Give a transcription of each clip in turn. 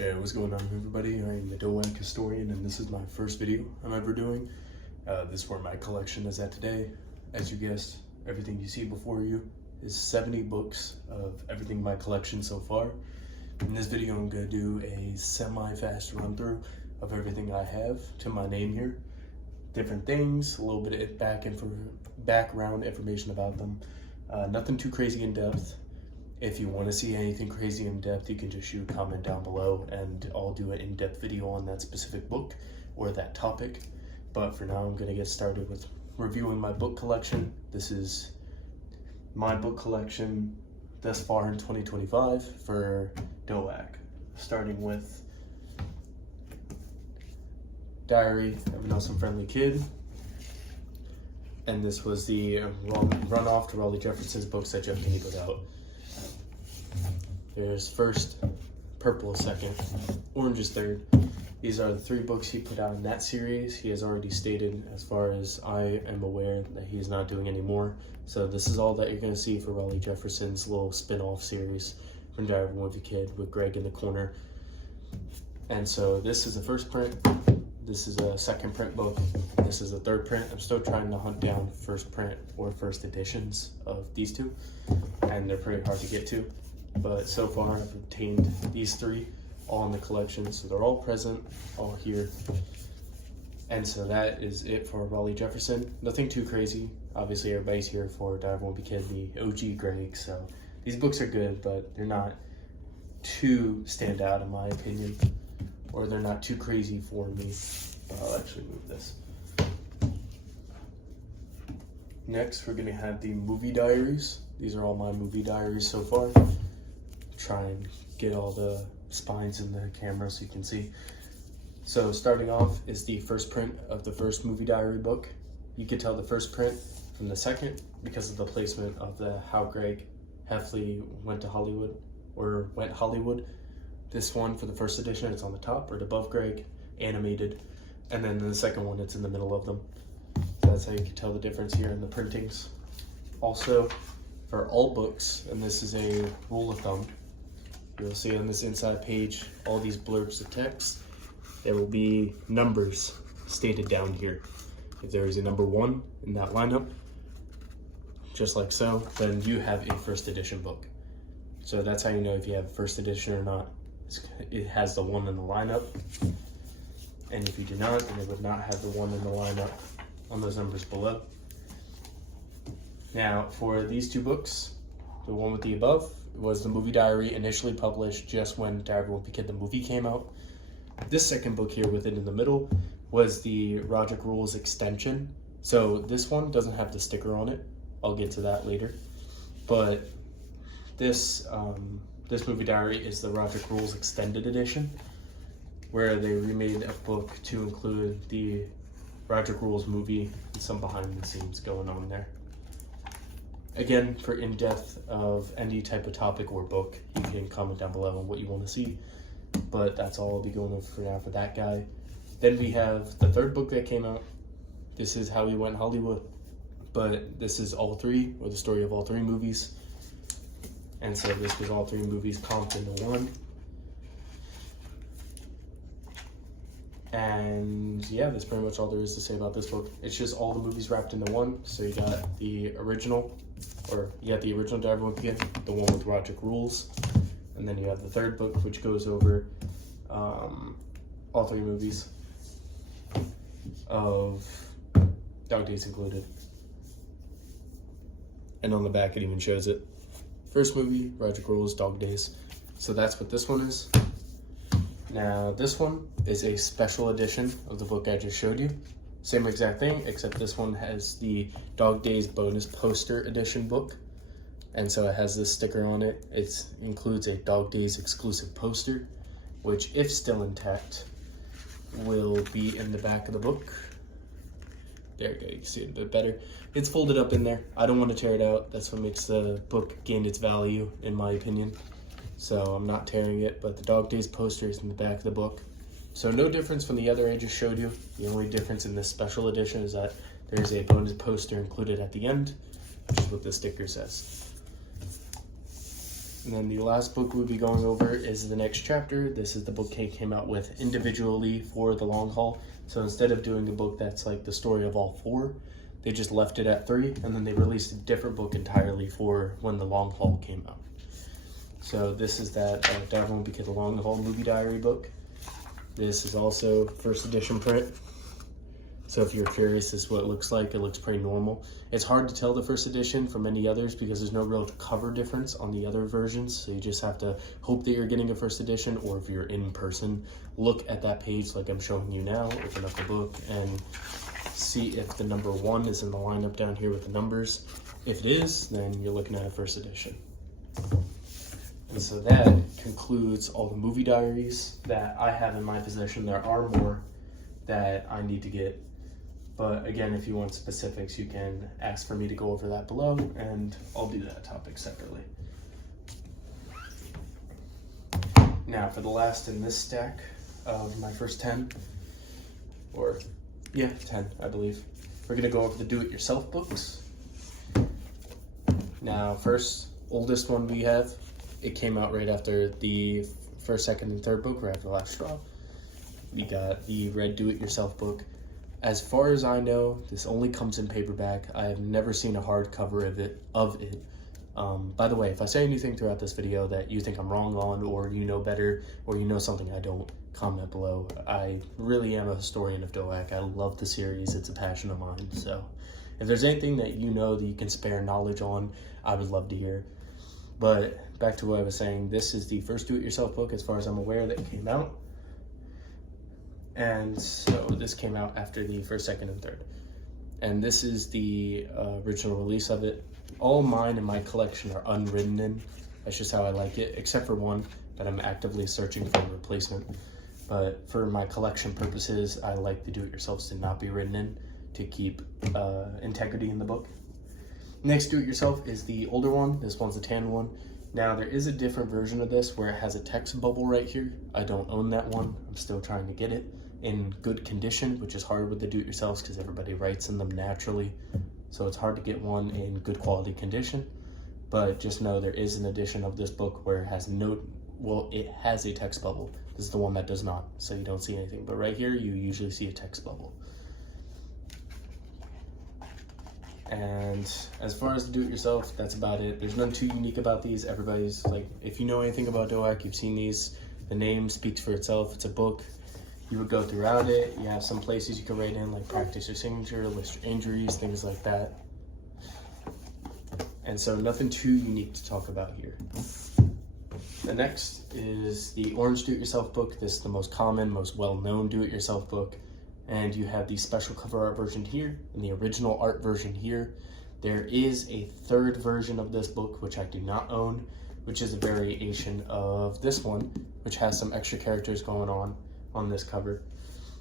Hey, what's going on everybody? I'm the Doak Historian and this is my first video I'm ever doing. This is where my collection is at today. As you guessed, everything you see before you is 70 books of everything in my collection so far. In this video I'm going to do a semi-fast run through of everything I have to my name here. Different things, a little bit of background information about them. Nothing too crazy in depth. If you want to see anything crazy in depth, you can just shoot a comment down below and I'll do an in-depth video on that specific book or that topic. But for now, I'm going to get started with reviewing my book collection. This is my book collection thus far in 2025 for Doak, starting with Diary of an Awesome Friendly Kid. And this was the runoff to Raleigh Jefferson's books that Jeff Kinney put out. There's first, Purple is second, Orange is third. These are the 3 books he put out in that series. He has already stated, as far as I am aware, that he is not doing any more. So this is all that you're going to see for Raleigh Jefferson's little spin-off series from Diary of a Wimpy Kid with Greg in the corner. And so this is the first print. This is a second print book. This is a third print. I'm still trying to hunt down first print or first editions of these 2, and they're pretty hard to get to. But so far I've obtained these 3 all in the collection, so they're all present, all here. And so that is it for Raleigh Jefferson. Nothing too crazy. Obviously everybody's here for Diary of a Wimpy Kid, the OG Greg, so these books are good, but they're not too stand out in my opinion, or they're not too crazy for me. I'll actually move this. Next, we're gonna have the movie diaries. These are all my movie diaries so far. Try and get all the spines in the camera so you can see. So starting off is the first print of the first movie diary book. You could tell the first print from the second because of the placement of the How Greg Heffley Went Hollywood. This one for the first edition, it's on the top right above Greg, animated, and then the second one, it's in the middle of them. So that's how you can tell the difference here in the printings. Also, for all books, and this is a rule of thumb, you'll see on this inside page, all these blurbs of text, there will be numbers stated down here. If there is a number 1 in that lineup, just like so, then you have a first edition book. So that's how you know if you have a first edition or not. It has the 1 in the lineup. And if you do not, then it would not have the 1 in the lineup on those numbers below. Now, for these 2 books, the one with the above was the movie diary initially published just when Diary of a Wimpy Kid the movie came out. This second book here with it in the middle was the Roderick Rules extension. So this one doesn't have the sticker on it. I'll get to that later. But this movie diary is the Roderick Rules extended edition, where they remade a book to include the Roderick Rules movie and some behind the scenes going on there. Again, for in-depth of any type of topic or book, you can comment down below on what you want to see. But that's all I'll be going over for now for that guy. Then we have the third book that came out. This is How He Went Hollywood. But this is all 3, or the story of all 3 movies. And so this was all 3 movies comped into 1. And yeah, that's pretty much all there is to say about this book. It's just all the movies wrapped into 1. So you got the original, the original Diary of a Wimpy Kid, the one with Roderick Rules, and then you have the third book, which goes over all 3 movies of Dog Days included. And on the back, it even shows it. First movie, Roderick Rules, Dog Days. So that's what this one is. Now, this one is a special edition of the book I just showed you. Same exact thing, except this one has the Dog Days bonus poster edition book. And so it has this sticker on it. It includes a Dog Days exclusive poster, which, if still intact, will be in the back of the book. There you go, you can see it a bit better. It's folded up in there. I don't want to tear it out. That's what makes the book gain its value, in my opinion. So I'm not tearing it, but the Dog Days poster is in the back of the book. So no difference from the other I just showed you. The only difference in this special edition is that there's a bonus poster included at the end, which is what the sticker says. And then the last book we'll be going over is the next chapter. This is the book they came out with individually for the long haul. So instead of doing a book that's like the story of all 4, they just left it at 3, and then they released a different book entirely for when the long haul came out. So this is that Devil Won't Be Kid, the long haul movie diary book. This is also first edition print. So if you're curious as to what it looks like, it looks pretty normal. It's hard to tell the first edition from any others because there's no real cover difference on the other versions. So you just have to hope that you're getting a first edition, or if you're in person, look at that page like I'm showing you now, open up the book and see if the number 1 is in the lineup down here with the numbers. If it is, then you're looking at a first edition. And so that concludes all the movie diaries that I have in my possession. There are more that I need to get. But again, if you want specifics, you can ask for me to go over that below, and I'll do that topic separately. Now, for the last in this stack of my first 10, 10, I believe, we're going to go over the do-it-yourself books. Now, first, oldest one we have, it came out right after the first, second, and third book, right after the last straw. We got the red do-it-yourself book. As far as I know, this only comes in paperback. I have never seen a hardcover of it. By the way, if I say anything throughout this video that you think I'm wrong on, or you know better, or you know something I don't, comment below. I really am a historian of DOAC. I love the series. It's a passion of mine. So if there's anything that you know that you can spare knowledge on, I would love to hear. But back to what I was saying, this is the first do-it-yourself book as far as I'm aware that came out. And so this came out after the first, second, and third. And this is the original release of it. All mine in my collection are unwritten in. That's just how I like it, except for one that I'm actively searching for a replacement. But for my collection purposes, I like the do-it-yourselves to not be written in to keep integrity in the book. Next do-it-yourself is the older one. This one's the tan one. Now, there is a different version of this where it has a text bubble right here. I don't own that one. I'm still trying to get it in good condition, which is hard with the do-it-yourselves because everybody writes in them naturally. So it's hard to get one in good quality condition. But just know there is an edition of this book where it has it has a text bubble. This is the one that does not, so you don't see anything. But right here, you usually see a text bubble. And as far as the do-it-yourself, that's about it. There's nothing too unique about these. Everybody's like, if you know anything about DOAC, you've seen these. The name speaks for itself. It's a book. You would go throughout it. You have some places you can write in, like practice your signature, list your injuries, things like that. And so nothing too unique to talk about here. The next is the orange do-it-yourself book. This is the most common, most well-known do-it-yourself book. And you have the special cover art version here and the original art version here. There is a third version of this book, which I do not own, which is a variation of this one, which has some extra characters going on this cover.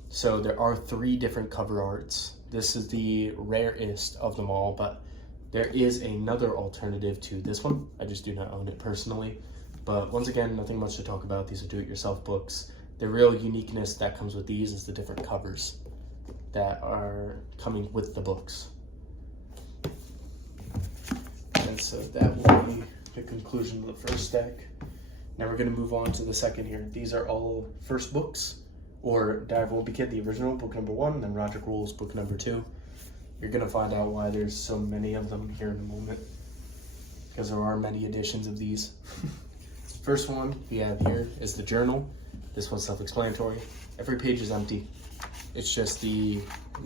So there are 3 different cover arts. This is the rarest of them all, but there is another alternative to this one. I just do not own it personally. But once again, nothing much to talk about. These are do-it-yourself books. The real uniqueness that comes with these is the different covers that are coming with the books. And so that will be the conclusion of the first stack. Now we're going to move on to the second here. These are all first books, or Dive Won't Be Kid, the original, book number 1, and then Roger Rules, book number 2. You're going to find out why there's so many of them here in a moment, because there are many editions of these. The first one we have here is the journal. This one's self-explanatory. Every page is empty. It's just the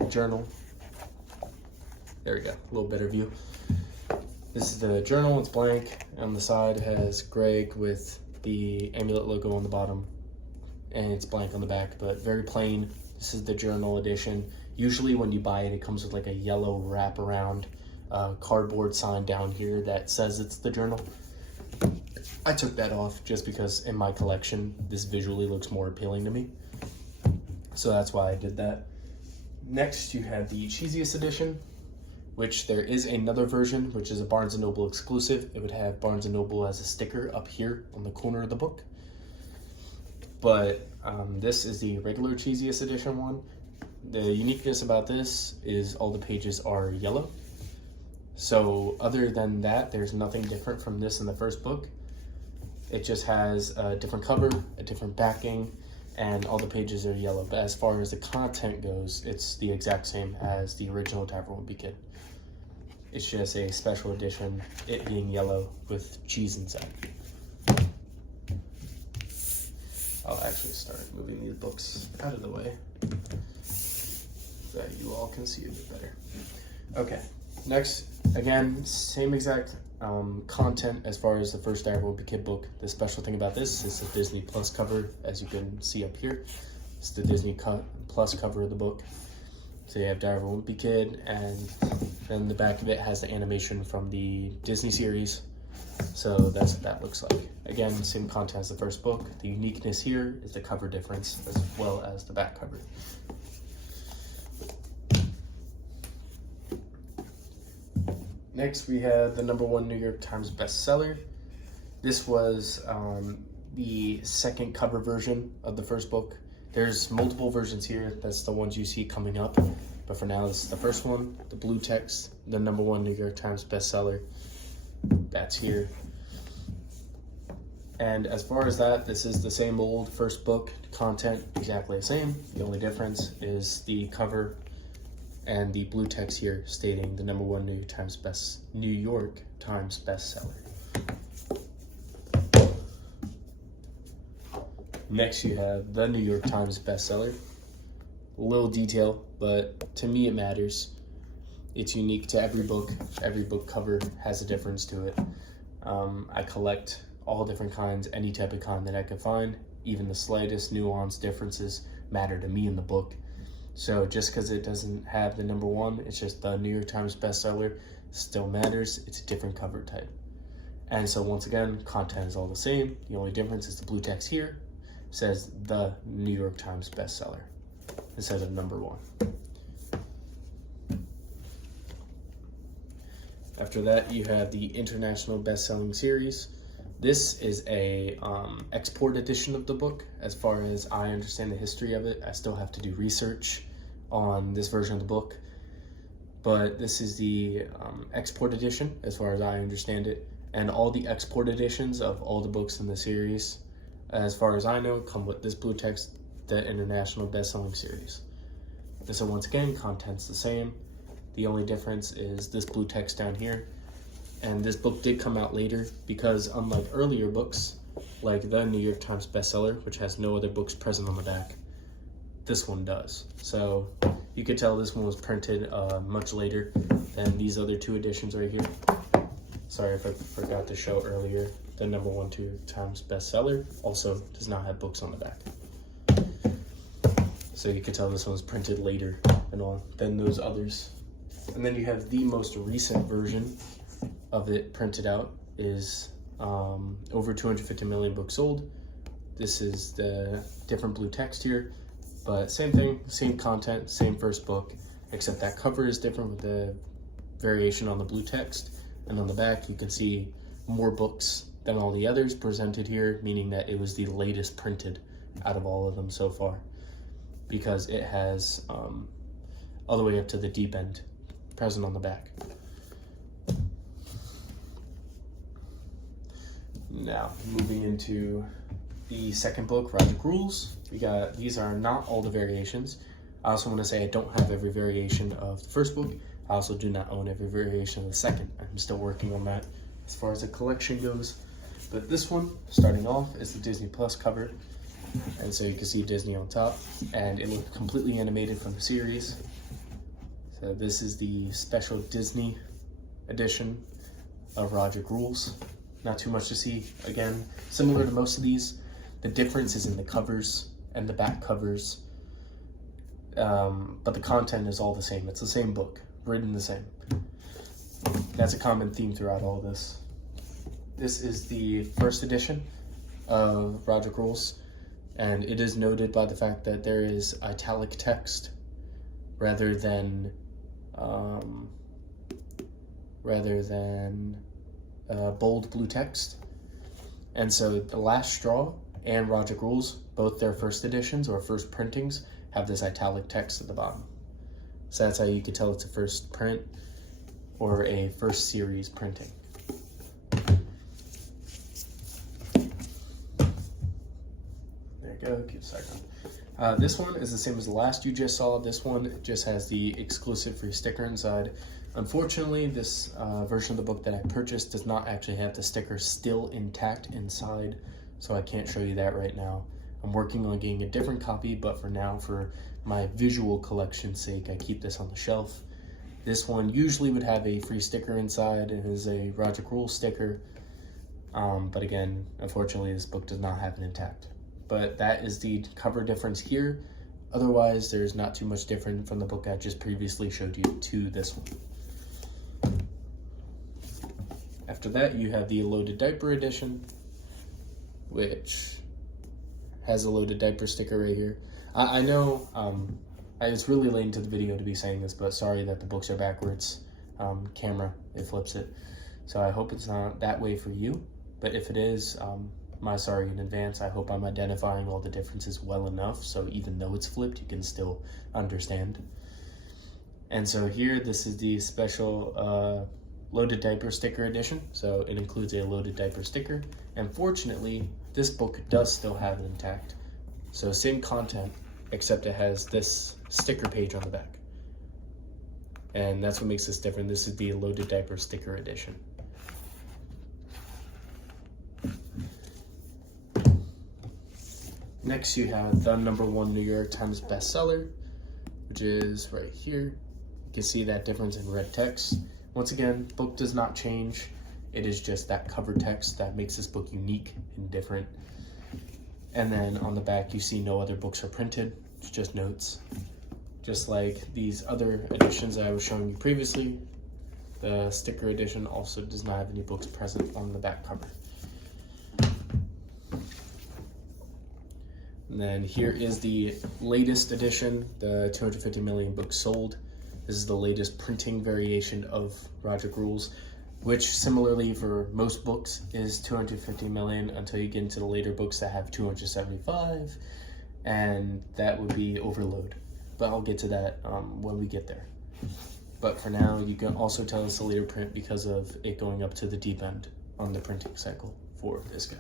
journal. There we go, a little better view. This is the journal, it's blank. On the side it has Greg with the amulet logo on the bottom, and it's blank on the back, but very plain. This is the journal edition. Usually when you buy it, it comes with like a yellow wraparound cardboard sign down here that says it's the journal. I took that off just because in my collection, this visually looks more appealing to me. So that's why I did that. Next, you have the cheesiest edition, which there is another version, which is a Barnes & Noble exclusive. It would have Barnes & Noble as a sticker up here on the corner of the book. But this is the regular cheesiest edition one. The uniqueness about this is all the pages are yellow. So other than that, there's nothing different from this in the first book. It just has a different cover, a different backing, and all the pages are yellow. But as far as the content goes, it's the exact same as the original Diver Wimpy Kid. It's just a special edition, it being yellow with cheese inside. I'll actually start moving these books out of the way so that you all can see a bit better. Okay, next, again, same exact content as far as the first Diver Wimpy Kid book. The special thing about this is the Disney Plus cover, as you can see up here. It's the Disney Plus cover of the book. So you have Diver Wimpy Kid, and then the back of it has the animation from the Disney series. So that's what that looks like. Again, same content as the first book. The uniqueness here is the cover difference as well as the back cover. Next, we have the #1 New York Times bestseller. This was the second cover version of the first book. There's multiple versions here. That's the ones you see coming up. But for now, this is the first one, the blue text, the #1 New York Times bestseller. That's here. And as far as that, this is the same old first book content, exactly the same. The only difference is the cover and the blue text here stating the #1 New York Times bestseller. Next, you have the New York Times bestseller. A little detail, but to me it matters. It's unique to every book. Every book cover has a difference to it. I collect all different kinds, any type of kind that I could find. Even the slightest nuance differences matter to me in the book. So just because it doesn't have the #1, it's just the New York Times bestseller, still matters. It's a different cover type. And so once again, content is all the same. The only difference is the blue text here says the New York Times bestseller instead of #1. After that, you have the International Best-Selling Series. This is a export edition of the book. As far as I understand the history of it, I still have to do research on this version of the book. But this is the export edition, as far as I understand it. And all the export editions of all the books in the series, as far as I know, come with this blue text, the International Best-Selling Series. And so once again, content's the same. The only difference is this blue text down here. And this book did come out later because unlike earlier books, like the New York Times bestseller, which has no other books present on the back, this one does. So you could tell this one was printed much later than these other two editions right here. Sorry if I forgot to show earlier. The #1 New York Times bestseller also does not have books on the back. So you could tell this one was printed later than those others. And then you have the most recent version of it printed out is over 250 million books sold. This is the different blue text here, but same thing, same content, same first book, except that cover is different with the variation on the blue text. And on the back, you can see more books than all the others presented here, meaning that it was the latest printed out of all of them so far, because it has all the way up to the deep end present on the back. Now, moving into the second book, Roger Rules. These are not all the variations. I also want to say I don't have every variation of the first book. I also do not own every variation of the second. I'm still working on that as far as the collection goes. But this one, starting off, is the Disney Plus cover. And so you can see Disney on top, and it looks completely animated from the series. So this is the special Disney edition of Roger Rules. Not too much to see. Again, similar to most of these, the difference is in the covers and the back covers. But the content is all the same. It's the same book, written the same. That's a common theme throughout all of this. This is the first edition of Roger Rules, and it is noted by the fact that there is italic text rather than bold blue text. And so The Last Straw and Roger Rules, both their first editions or first printings, have this italic text at the bottom. So that's how you could tell it's a first print or a first series printing. There we go, give a second. This one is the same as the last you just saw. This one just has the exclusive free sticker inside. Unfortunately, this version of the book that I purchased does not actually have the sticker still intact inside, so I can't show you that right now. I'm working on getting a different copy, but for now, for my visual collection's sake, I keep this on the shelf. This one usually would have a free sticker inside. It is a Roger Rule sticker, but again, unfortunately, this book does not have it intact. But that is the cover difference here. Otherwise, there's not too much different from the book I just previously showed you to this one. After that, you have the Loaded Diaper edition, which has a loaded diaper sticker right here. I know it's really late into the video to be saying this, but sorry that the books are backwards. Camera, it flips it. So I hope it's not that way for you, but if it is, my sorry in advance. I hope I'm identifying all the differences well enough, so even though it's flipped, you can still understand. And so here, this is the special Loaded Diaper Sticker Edition. So it includes a loaded diaper sticker. And fortunately, this book does still have it intact. So same content, except it has this sticker page on the back. And that's what makes this different. This is the Loaded Diaper Sticker Edition. Next, you have the #1 New York Times bestseller, which is right here. You can see that difference in red text. Once again, book does not change. It is just that cover text that makes this book unique and different. And then on the back, you see no other books are printed. It's just notes. Just like these other editions that I was showing you previously, the sticker edition also does not have any books present on the back cover. And then here is the latest edition, the 250 million books sold. This is the latest printing variation of Roger Rules, which similarly for most books is 250 million until you get into the later books that have 275, and that would be Overload. But I'll get to that when we get there. But for now, you can also tell it's a later print because of it going up to the deep end on the printing cycle for this guy.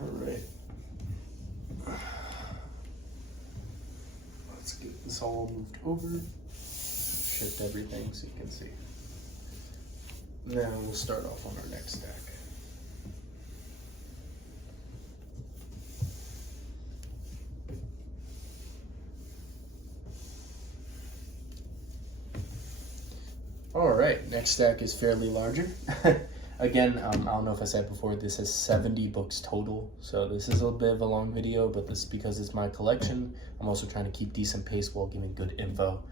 Alright. Let's get this all moved over. Shift everything so you can see. Now we'll start off on our next stack. Alright, next stack is fairly larger. Again, I don't know if I said before, this is 70 books total, so this is a bit of a long video, but this is because it's my collection. I'm also trying to keep decent pace while giving good info.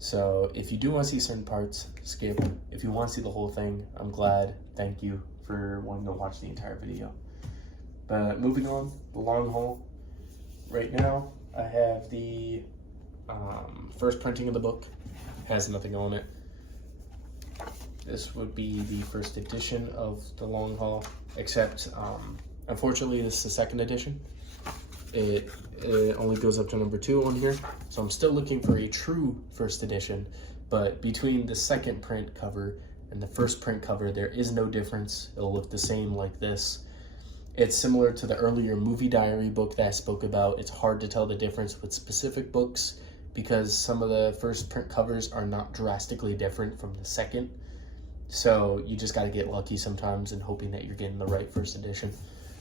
So if you do want to see certain parts, skip. If you want to see the whole thing, I'm glad. Thank you for wanting to watch the entire video. But moving on, the long haul. Right now, I have the first printing of the book. Has nothing on it. This would be the first edition of the long haul, except unfortunately this is the second edition. It only goes up to #2 on here, so I'm still looking for a true first edition, but between the second print cover and the first print cover, there is no difference. It'll look the same like this. It's similar to the earlier movie diary book that I spoke about. It's hard to tell the difference with specific books because some of the first print covers are not drastically different from the second. So you just got to get lucky sometimes and hoping that you're getting the right first edition.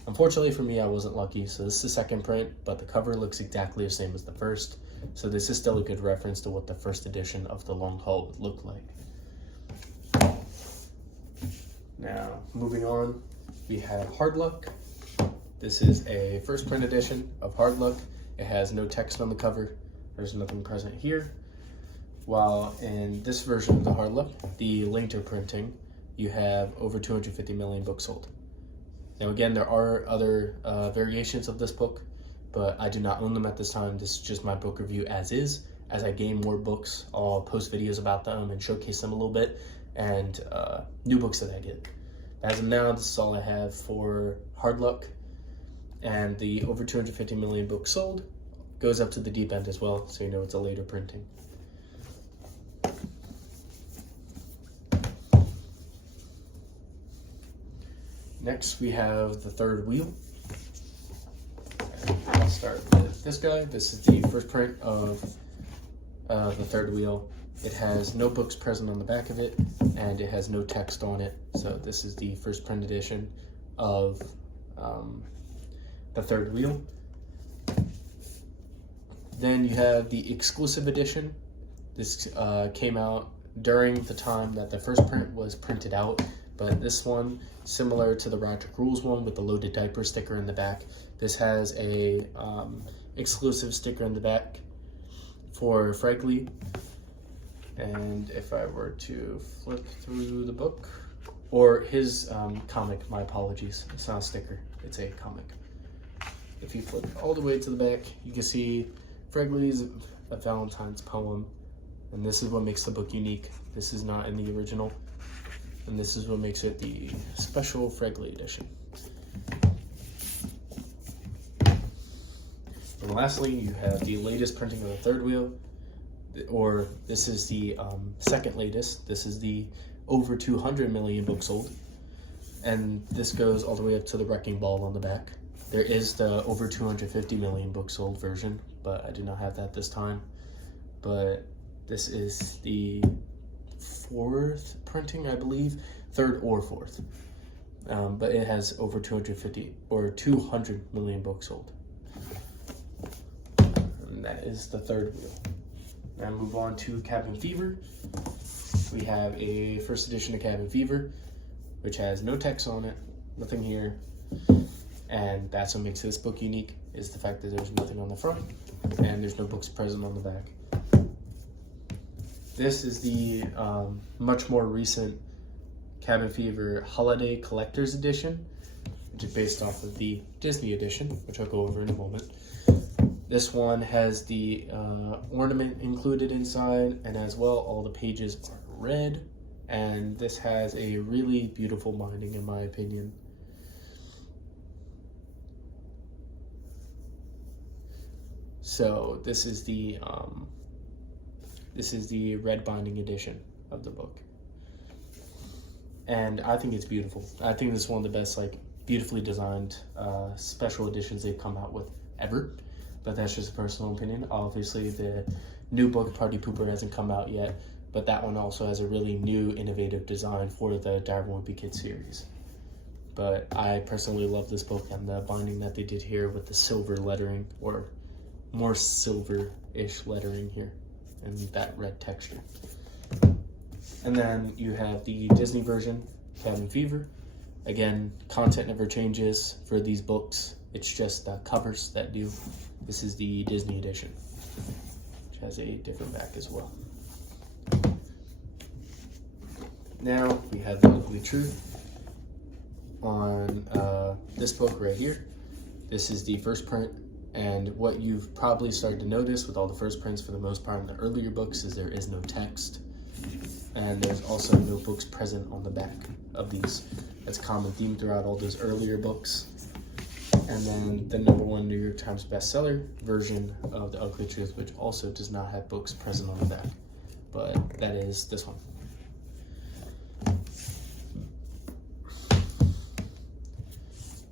Unfortunately for me, I wasn't lucky. So this is the second print, but the cover looks exactly the same as the first. So this is still a good reference to what the first edition of the long haul would look like. Now, moving on, we have Hard Luck. This is a first print edition of Hard Luck. It has no text on the cover. There's nothing present here. While in this version of the Hard Luck, the later printing, you have over 250 million books sold. Now again, there are other variations of this book, but I do not own them at this time. This is just my book review as is. As I gain more books, I'll post videos about them and showcase them a little bit, and new books that I get. As of now, this is all I have for Hard Luck, and the over 250 million books sold goes up to the deep end as well, so you know it's a later printing. Next, we have the third wheel. I'll start with this guy. This is the first print of the third wheel. It has no books present on the back of it, and it has no text on it. So this is the first print edition of the third wheel. Then you have the exclusive edition. This came out during the time that the first print was printed out, but this one, similar to the Roger Rules one with the loaded diaper sticker in the back, this has a exclusive sticker in the back for Fragley. And if I were to flip through the book, or his comic, my apologies, it's not a sticker, it's a comic. If you flip all the way to the back, you can see Fragley's A Valentine's Poem, and this is what makes the book unique. This is not in the original, and this is what makes it the special Fragley edition. And lastly, you have the latest printing of the third wheel, or this is the second latest. This is the over 200 million books sold, and this goes all the way up to the Wrecking Ball on the back. There is the over 250 million books sold version, but I do not have that this time. But this is the fourth printing, I believe, third or fourth. But it has over 250 or 200 million books sold. And that is the third wheel. Now move on to Cabin Fever. We have a first edition of Cabin Fever, which has no text on it, nothing here. And that's what makes this book unique, is the fact that there's nothing on the front and there's no books present on the back. This is the much more recent Cabin Fever Holiday Collector's Edition, which is based off of the Disney edition, which I'll go over in a moment. This one has the ornament included inside, and as well, all the pages are red, and this has a really beautiful binding in my opinion. So this is the red binding edition of the book, and I think it's beautiful. I think this is one of the best, like, beautifully designed special editions they've come out with ever. But that's just a personal opinion. Obviously, the new book Party Pooper hasn't come out yet, but that one also has a really new, innovative design for the Diary of a Wimpy Kid series. But I personally love this book and the binding that they did here with the silver lettering, or more silver-ish lettering here, and that red texture. And then you have the Disney version, Cabin Fever. Again, content never changes for these books. It's just the covers that do. This is the Disney edition, which has a different back as well. Now we have The Ugly Truth on this book right here. This is the first print, and what you've probably started to notice with all the first prints for the most part in the earlier books is there is no text, and there's also no books present on the back of these. That's a common theme throughout all those earlier books. And then the #1 New York Times bestseller version of The Ugly Truth, which also does not have books present on the back, but that is this one.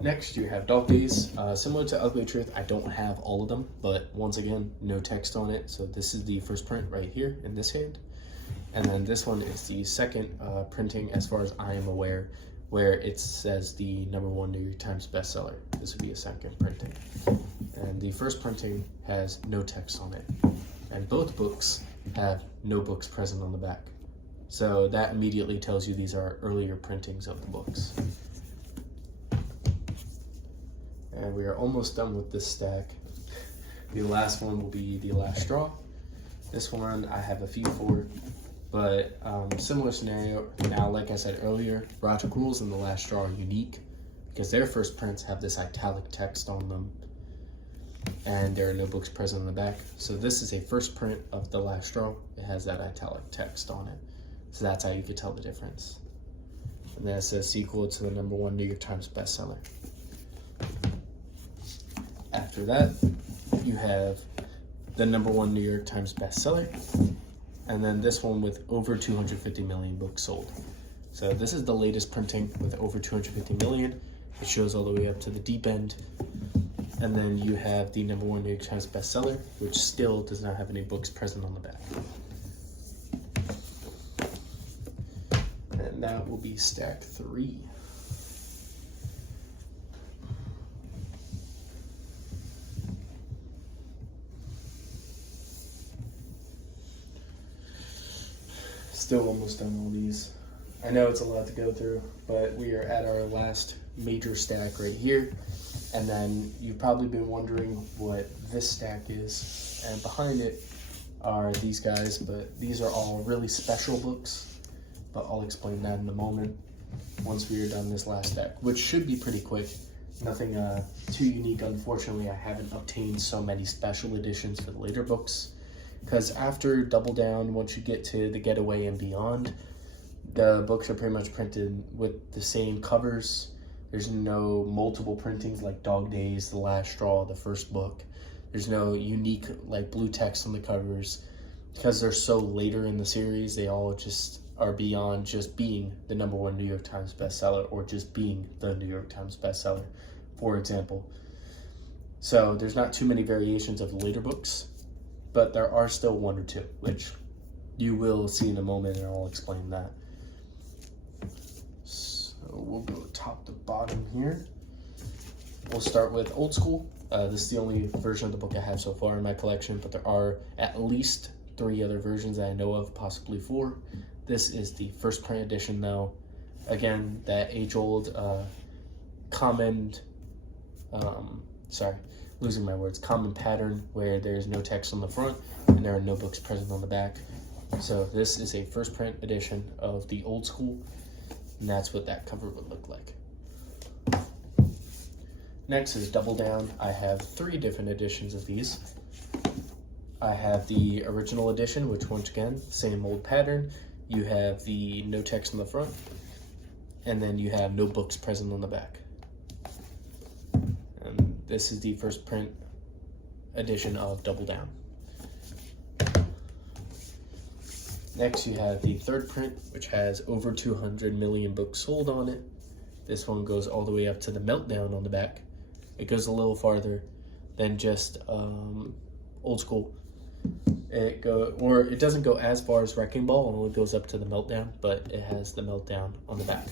Next, you have Dog Days. Similar to Ugly Truth, I don't have all of them, but once again, no text on it. So this is the first print right here in this hand. And then this one is the second printing, as far as I am aware, where it says the #1 New York Times bestseller. This would be a second printing. And the first printing has no text on it. And both books have no books present on the back. So that immediately tells you these are earlier printings of the books. And we are almost done with this stack. The last one will be The Last Straw. This one I have a few for, but similar scenario. Now, like I said earlier, Roger Rules and The Last Straw are unique because their first prints have this italic text on them, and there are no books present on the back. So this is a first print of The Last Straw. It has that italic text on it. So that's how you could tell the difference. And then it says sequel to the #1 New York Times bestseller. After that, you have the #1 New York Times bestseller, and then this one with over 250 million books sold. So this is the latest printing with over 250 million. It shows all the way up to the deep end. And then you have the #1 New York Times bestseller, which still does not have any books present on the back. And that will be stack 3. Still almost done all these. I know it's a lot to go through, but we are at our last major stack right here. And then you've probably been wondering what this stack is. And behind it are these guys, but these are all really special books. But I'll explain that in a moment once we are done this last stack, which should be pretty quick. Nothing too unique. Unfortunately, I haven't obtained so many special editions for the later books. Because after Double Down, once you get to The Getaway and beyond, the books are pretty much printed with the same covers. There's no multiple printings like Dog Days, The Last Straw, the first book. There's no unique like blue text on the covers. Because they're so later in the series, they all just are beyond just being the #1 New York Times bestseller or just being the New York Times bestseller, for example. So there's not too many variations of the later books, but there are still 1 or 2, which you will see in a moment, and I'll explain that. So we'll go top to bottom here. We'll start with Old School. This is the only version of the book I have so far in my collection, but there are at least 3 other versions that I know of, possibly 4. This is the first print edition though. Again, that age-old common pattern where there's no text on the front and there are no books present on the back. So this is a first print edition of the Old School, and that's what that cover would look like. Next is Double Down. I have 3 different editions of these. I have the original edition, which once again, same old pattern. You have the no text on the front, and then you have no books present on the back. And this is the first print edition of Double Down. Next, you have the third print, which has over 200 million books sold on it. This one goes all the way up to the Meltdown on the back. It goes a little farther than just Old School. It doesn't go as far as Wrecking Ball, it only goes up to the Meltdown, but it has the Meltdown on the back.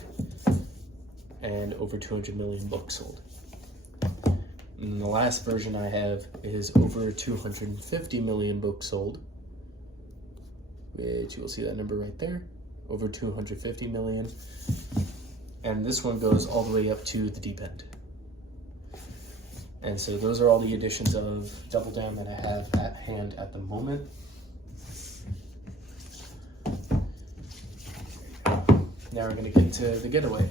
And over 200 million books sold. And the last version I have is over 250 million books sold, which you'll see that number right there, over 250 million. And this one goes all the way up to the deep end. And so those are all the editions of Double Down that I have at hand at the moment. Now we're going to get to The Getaway.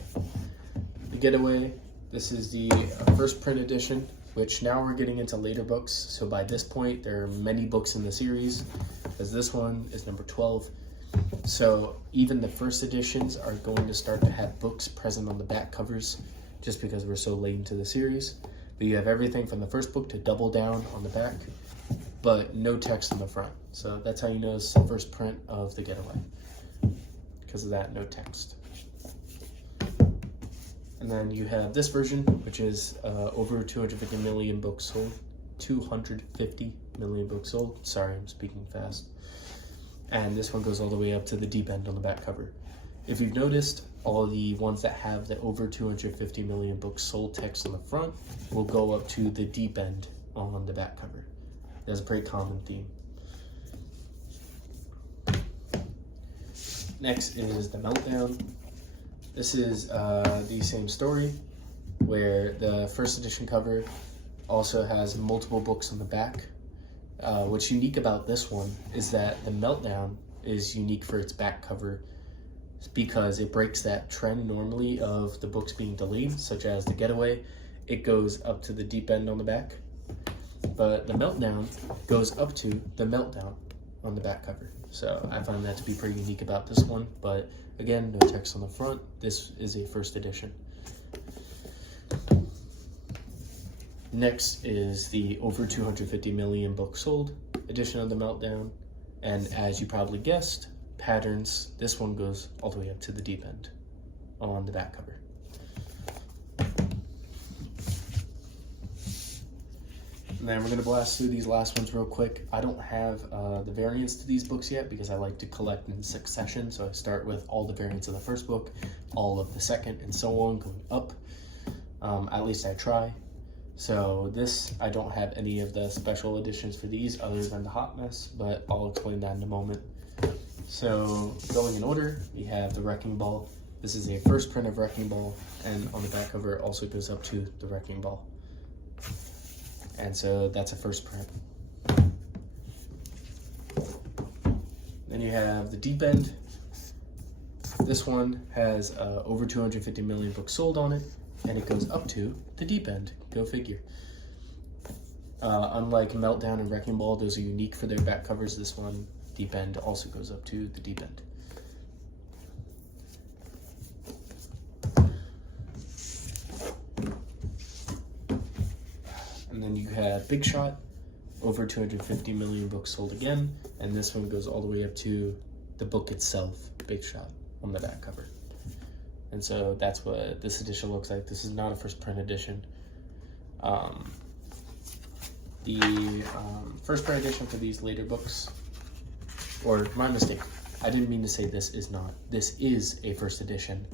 The Getaway, this is the first print edition, which now we're getting into later books. So by this point, there are many books in the series, as this one is number 12. So even the first editions are going to start to have books present on the back covers, just because we're so late into the series. But you have everything from the first book to Double Down on the back, but no text on the front. So that's how you know it's the first print of The Getaway, because of that no text. And then you have this version, which is over 250 million books sold. 250 million books sold. Sorry, I'm speaking fast. And this one goes all the way up to the deep end on the back cover. If you've noticed, all the ones that have the over 250 million books sold text on the front will go up to the deep end on the back cover. That's a pretty common theme. Next is The Meltdown. This is the same story, where the first edition cover also has multiple books on the back. What's unique about this one is that The Meltdown is unique for its back cover, because it breaks that trend normally of the books being delayed, such as The Getaway. It goes up to the deep end on the back, but The Meltdown goes up to the Meltdown on the back cover. So I find that to be pretty unique about this one, but again, no text on the front. This is a first edition. Next is the over 250 million books sold edition of The Meltdown, and as you probably guessed, patterns. This one goes all the way up to the deep end on the back cover. And then we're going to blast through these last ones real quick. I don't have the variants to these books yet because I like to collect in succession. So I start with all the variants of the first book, all of the second, and so on, going up. At least I try. So this, I don't have any of the special editions for these other than the Hot Mess, but I'll explain that in a moment. So going in order, we have the Wrecking Ball. This is a first print of Wrecking Ball, and on the back cover it also goes up to the Wrecking Ball. And so that's a first print. Then you have the Deep End. This one has over 250 million books sold on it, and it goes up to the Deep End. Go figure. Unlike Meltdown and Wrecking Ball, those are unique for their back covers. This one, Deep End, also goes up to the Deep End. And then you have Big Shot, over 250 million books sold again, and this one goes all the way up to the book itself, Big Shot, on the back cover. And so that's what this edition looks like. This is not a first print edition. The first print edition for these later books, or my mistake, I didn't mean to say this is not. This is a first edition.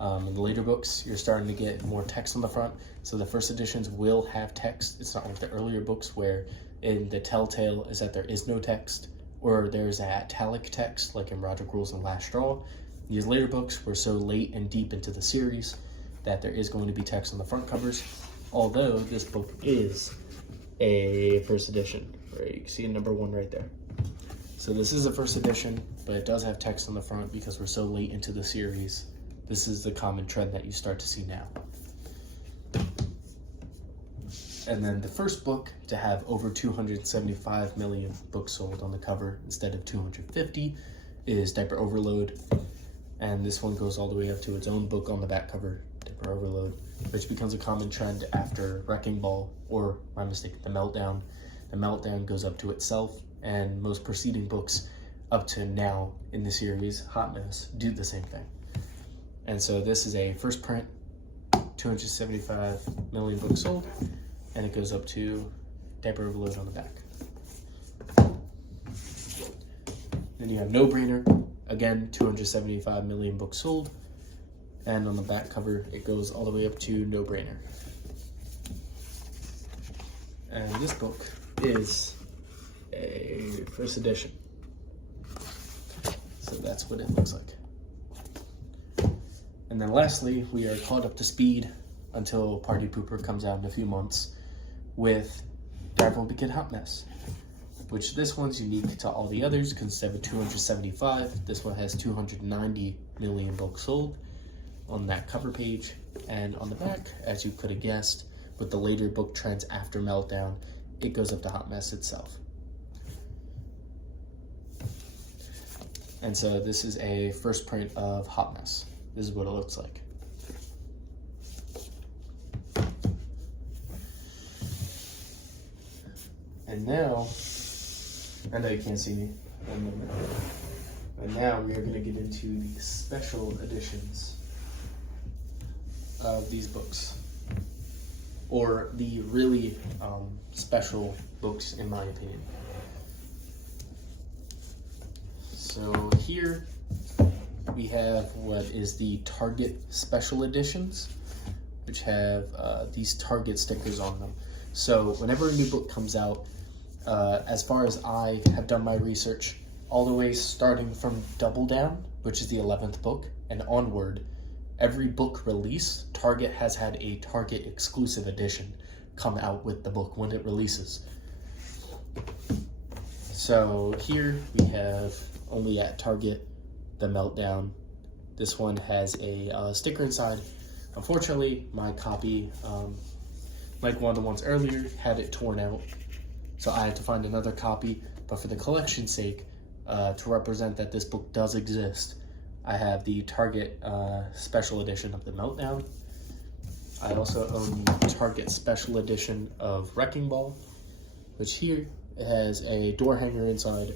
In the later books, you're starting to get more text on the front, so the first editions will have text. It's not like the earlier books where in the telltale is that there is no text, or there's italic text, like in Roger Rules and Last Straw. These later books were so late and deep into the series that there is going to be text on the front covers, although this book is a first edition. Right, you can see number 1 right there. So this is a first edition, but it does have text on the front because we're so late into the series. This is the common trend that you start to see now. And then the first book to have over 275 million books sold on the cover instead of 250 is Diaper Overload. And this one goes all the way up to its own book on the back cover, Diaper Overload, which becomes a common trend after Wrecking Ball, or my mistake, The Meltdown. The Meltdown goes up to itself, and most preceding books up to now in the series, Hot Mess, do the same thing. And so this is a first print, 275 million books sold, and it goes up to Diaper Overload on the back. Then you have No Brainer, again, 275 million books sold, and on the back cover, it goes all the way up to No Brainer. And this book is a first edition. So that's what it looks like. And then lastly, we are caught up to speed until Party Pooper comes out in a few months with Dark Wimpy Hot Mess, which this one's unique to all the others because instead of 275, this one has 290 million books sold on that cover page. And on the back, as you could have guessed, with the later book trends after Meltdown, it goes up to Hot Mess itself. And so this is a first print of Hot Mess. This is what it looks like. And now, I know you can't see me, and now we are going to get into the special editions of these books, or the really special books in my opinion. So here we have what is the Target Special Editions, which have these Target stickers on them. So whenever a new book comes out, as far as I have done my research, all the way starting from Double Down, which is the 11th book, and onward, every book release, Target has had a Target exclusive edition come out with the book when it releases. So here we have, only at Target, The Meltdown. This one has a sticker inside. Unfortunately, my copy, like one of the ones earlier, had it torn out. So I had to find another copy, but for the collection's sake, to represent that this book does exist, I have the Target Special Edition of The Meltdown. I also own the Target Special Edition of Wrecking Ball, which here has a door hanger inside.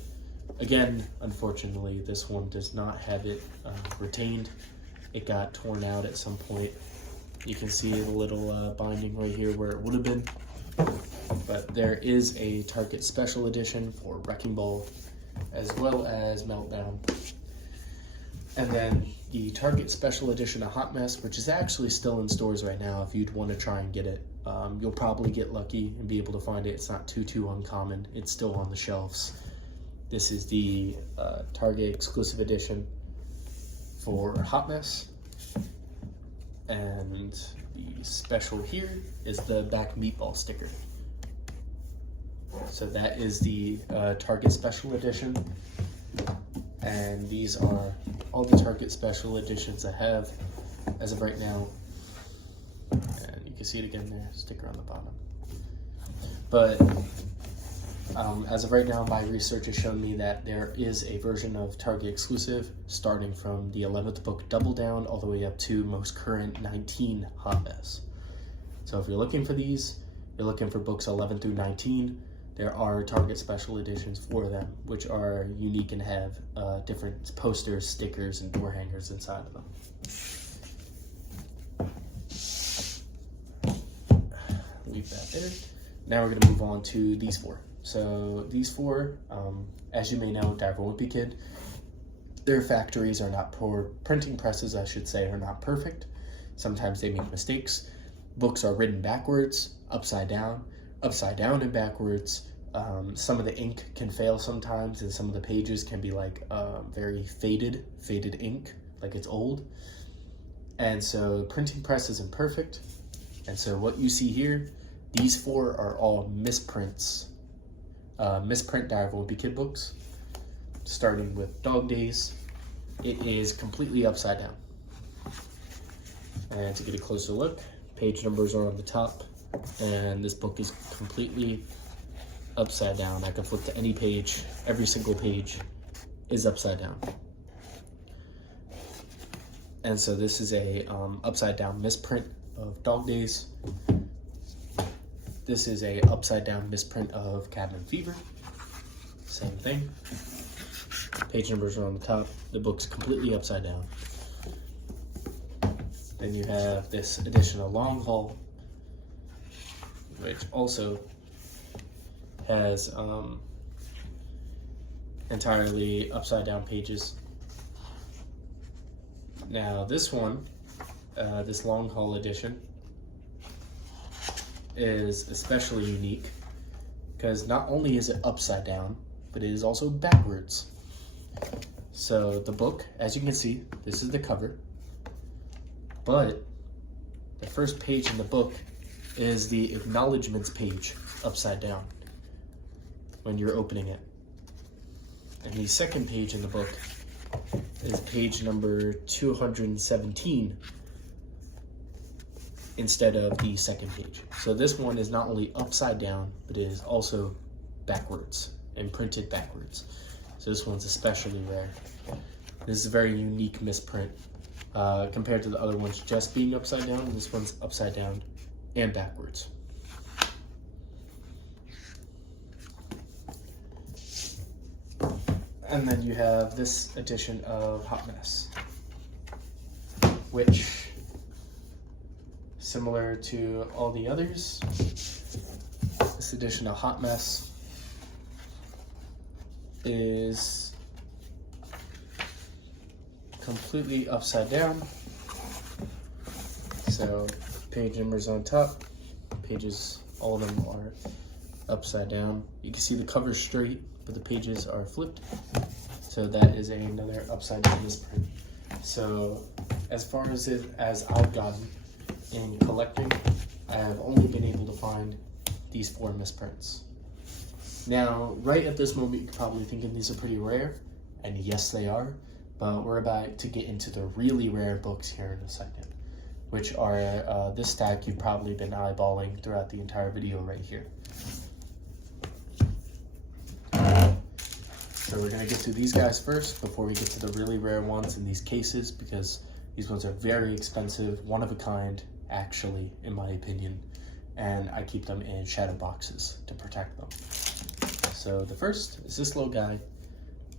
Again, unfortunately, this one does not have it retained. it got torn out at some point. You can see the little binding right here where it would have been. But there is a Target Special Edition for Wrecking Ball, as well as Meltdown. And then the Target Special Edition of Hot Mess, which is actually still in stores right now if you'd want to try and get it. You'll probably get lucky and be able to find it. It's not too uncommon. It's still on the shelves. This is the Target exclusive edition for Hot Mess. And the special here is the back meatball sticker. So that is the Target Special Edition. And these are all the Target Special Editions I have as of right now. And you can see it again there, sticker on the bottom. But as of right now, my research has shown me that there is a version of Target exclusive starting from the 11th book Double Down all the way up to most current 19 Hot Mess. So if you're looking for these, you're looking for books 11 through 19, there are Target Special Editions for them, which are unique and have different posters, stickers, and door hangers inside of them. Leave that there. Now we're going to move on to these four. So these four, as you may know, Wimpy Kid, their factories are not poor. Printing presses, I should say, are not perfect. Sometimes they make mistakes. Books are written backwards, upside down and backwards. Some of the ink can fail sometimes, and some of the pages can be like very faded ink, like it's old. And so printing press isn't perfect. And so what you see here, these four are all misprints. Misprint Wimpy Kid books. Starting with Dog Days, it is completely upside down. And to get a closer look, page numbers are on the top, and this book is completely upside down. I can flip to any page, every single page is upside down. And so this is a upside down misprint of Dog Days. This is a upside down misprint of Cabin Fever. Same thing. Page numbers are on the top. The book's completely upside down. Then you have this edition of Long Haul, which also has entirely upside down pages. Now this one, this Long Haul edition, is especially unique because not only is it upside down, but it is also backwards. So the book, as you can see, this is the cover, but the first page in the book is the acknowledgements page upside down when you're opening it. And the second page in the book is page number 217 instead of the second page. So this one is not only upside down, but it is also backwards and printed backwards. So this one's especially rare. This is a very unique misprint compared to the other ones just being upside down. This one's upside down and backwards. And then you have this edition of Hot Mess, which, similar to all the others, this edition of Hot Mess is completely upside down. So page numbers on top, pages, all of them are upside down. You can see the cover straight, but the pages are flipped. So that is another upside down misprint. So as far as I've gotten in collecting, I have only been able to find these four misprints. Now, right at this moment, you're probably thinking these are pretty rare, and yes, they are, but we're about to get into the really rare books here in a second, which are this stack you've probably been eyeballing throughout the entire video right here. So we're gonna get to these guys first before we get to the really rare ones in these cases, because these ones are very expensive, one of a kind, actually, in my opinion, and I keep them in shadow boxes to protect them. So the first is this little guy.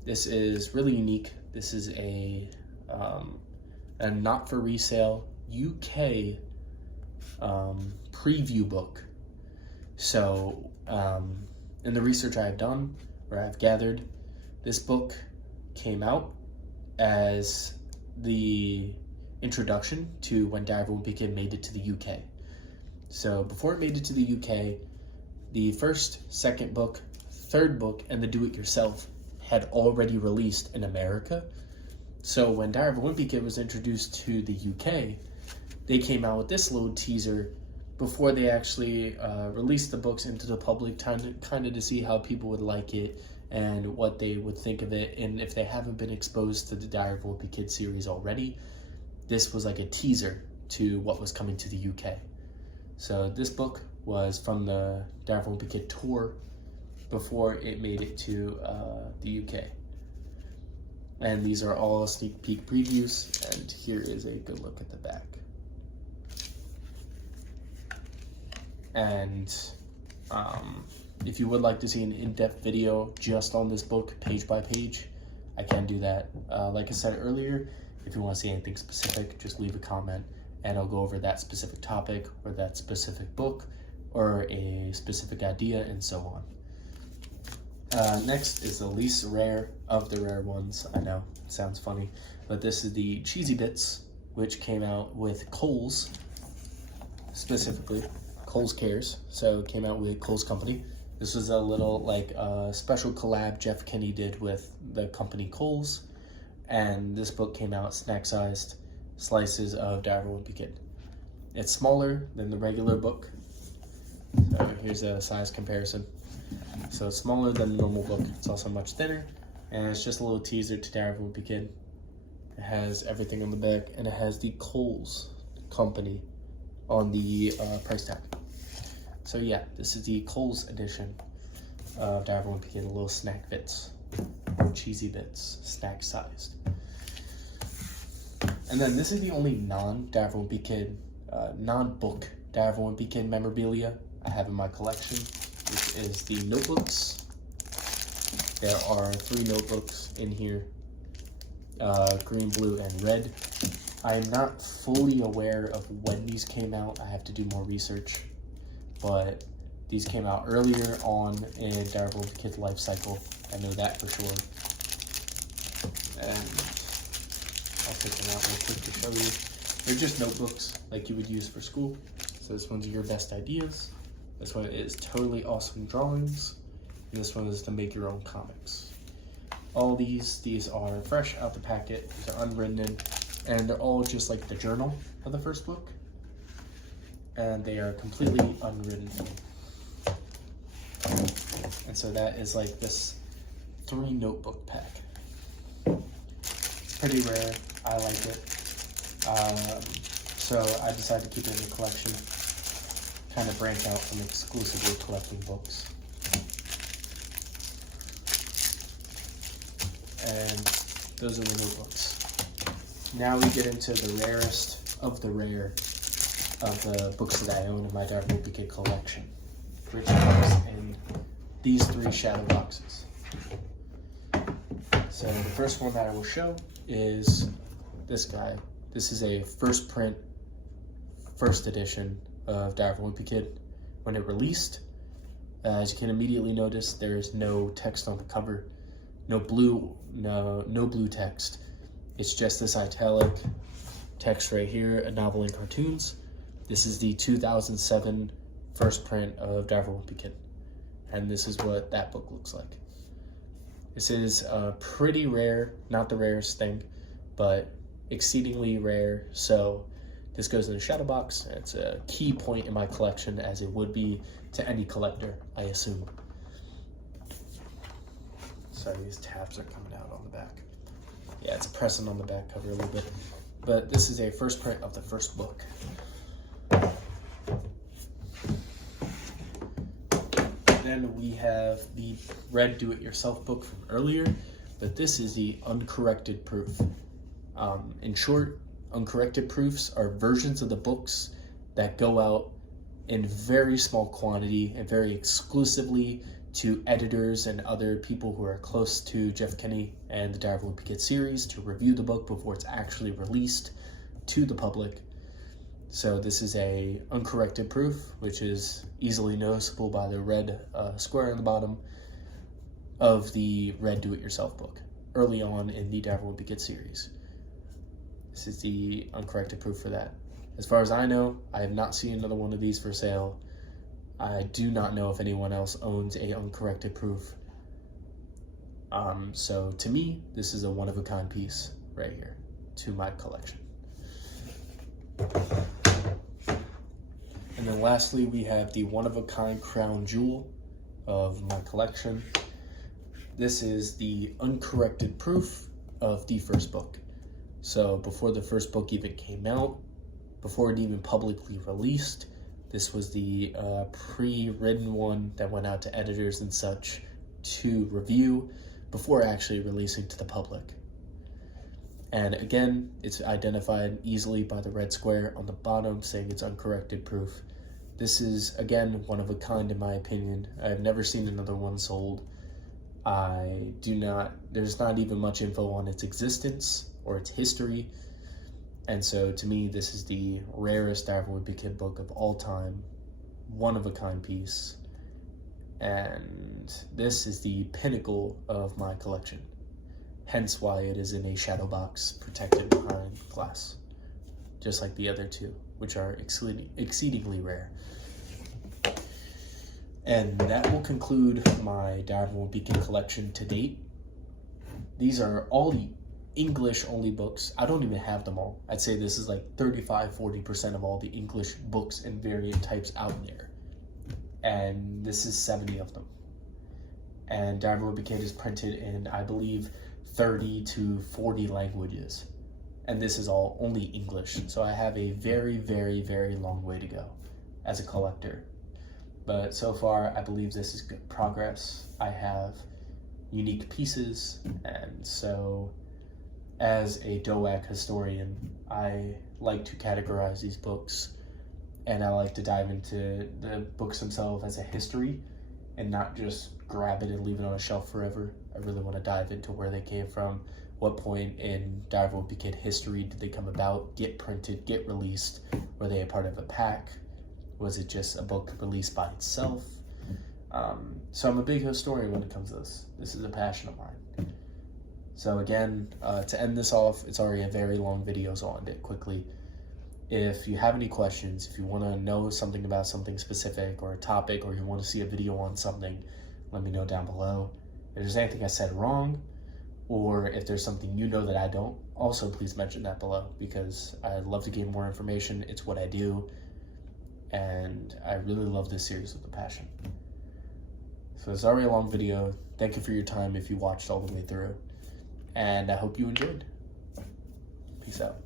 This is really unique. This is a a not for resale UK preview book. So in the research I have done, or I've gathered, this book came out as the introduction to when Diary of a Wimpy Kid made it to the UK. So before it made it to the UK, the first, second book, third book, and the do-it-yourself had already released in America. So when Diary of a Wimpy Kid was introduced to the UK, they came out with this little teaser before they actually released the books into the public, kind of to see how people would like it and what they would think of it. And if they haven't been exposed to the Diary of a Wimpy Kid series already, this was like a teaser to what was coming to the UK. So this book was from the Diary of a Wimpy Kid tour before it made it to the UK. And these are all sneak peek previews, and here is a good look at the back. And if you would like to see an in-depth video just on this book, page by page, I can do that. Like I said earlier, if you want to see anything specific, just leave a comment, and I'll go over that specific topic, or that specific book, or a specific idea, and so on. Next is the least rare of the rare ones. I know, it sounds funny, but this is the Cheesy Bits, which came out with Kohl's, specifically. Kohl's Cares, so it came out with Kohl's Company. This was a little special collab Jeff Kinney did with the company Kohl's, and this book came out snack-sized slices of Diary of a Wimpy Kid. It's smaller than the regular book, so here's a size comparison. So it's smaller than the normal book. It's also much thinner, and it's just a little teaser to Diary of a Wimpy Kid. It has everything on the back, and it has the Kohl's Company on the price tag. So yeah, this is the Kohl's edition of Diary of a Wimpy Kid, little snack bits, cheesy bits, snack sized. And then this is the only non-Diary of a Wimpy Kid, non-book Diary of a Wimpy Kid memorabilia I have in my collection, which is the notebooks. There are 3 notebooks in here, green, blue, and red. I am not fully aware of when these came out. I have to do more research, but these came out earlier on in Diary of a Wimpy Kid's life cycle. I know that for sure. And I'll take them out real quick to show you. They're just notebooks like you would use for school. So this one's your best ideas. This one is totally awesome drawings. And this one is to make your own comics. All these are fresh out the packet. These are unwritten, and they're all just like the journal of the first book. And they are completely unwritten. And so that is like this 3 notebook pack. It's pretty rare. I like it. So I decided to keep it in the collection. Kind of branch out from exclusively collecting books. And those are the notebooks. Now we get into the rarest of the rare of the books that I own in my Diary of a Wimpy Kid collection, which comes in these 3 shadow boxes. So the first one that I will show is this guy. This is a first print, first edition of Diary of a Wimpy Kid. When it released, as you can immediately notice, there is no text on the cover, no blue text. It's just this italic text right here, a novel in cartoons. This is the 2007 first print of Diary of a Wimpy Kid, and this is what that book looks like. This is pretty rare, not the rarest thing, but exceedingly rare. So this goes in the shadow box. It's a key point in my collection, as it would be to any collector, I assume. Sorry, these tabs are coming out on the back. Yeah, it's pressing on the back cover a little bit. But this is a first print of the first book. Then we have the red do-it-yourself book from earlier, but this is the uncorrected proof. In short, uncorrected proofs are versions of the books that go out in very small quantity and very exclusively to editors and other people who are close to Jeff Kinney and the Diary of a Wimpy Kid series to review the book before it's actually released. to the public. So this is a uncorrected proof, which is easily noticeable by the red square on the bottom of the red do-it-yourself book early on in the Diver Wimpy Kid series. This is the uncorrected proof for that. As far as I know, I have not seen another one of these for sale. I do not know if anyone else owns a uncorrected proof. So to me, this is a one-of-a-kind piece right here to my collection. And then lastly, we have the one-of-a-kind crown jewel of my collection. This is the uncorrected proof of the first book. So before the first book even came out, before it even publicly released, this was the pre-written one that went out to editors and such to review before actually releasing to the public. And again, it's identified easily by the red square on the bottom saying it's uncorrected proof. This is, again, one of a kind in my opinion. I've never seen another one sold. There's not even much info on its existence or its history. And so to me, this is the rarest Diver Wimpy Kid book of all time. One of a kind piece. And this is the pinnacle of my collection. Hence why it is in a shadow box protected behind glass. Just like the other two, which are exceedingly rare. And that will conclude my Diver Wimpy Kid collection to date. These are all the English-only books. I don't even have them all. I'd say this is like 35-40% of all the English books and variant types out there. And this is 70 of them. And Diver Wimpy Kid is printed in, I believe, 30 to 40 languages. And this is all only English. So I have a very, very, very long way to go as a collector. But so far, I believe this is good progress. I have unique pieces, and so as a DOAC historian, I like to categorize these books, and I like to dive into the books themselves as a history and not just grab it and leave it on a shelf forever. I really want to dive into where they came from, what point in Diver Wimpy Kid history did they come about, get printed, get released, were they a part of a pack, was it just a book released by itself? So I'm a big historian when it comes to this. This is a passion of mine. So again, to end this off, it's already a very long video, so I'll end it quickly. If you have any questions, if you want to know something about something specific or a topic, or you want to see a video on something, let me know down below. If there's anything I said wrong, or if there's something you know that I don't, also please mention that below, because I'd love to gain more information. It's what I do, and I really love this series with a passion. So it's already a long video. Thank you for your time if you watched all the way through, and I hope you enjoyed. Peace out.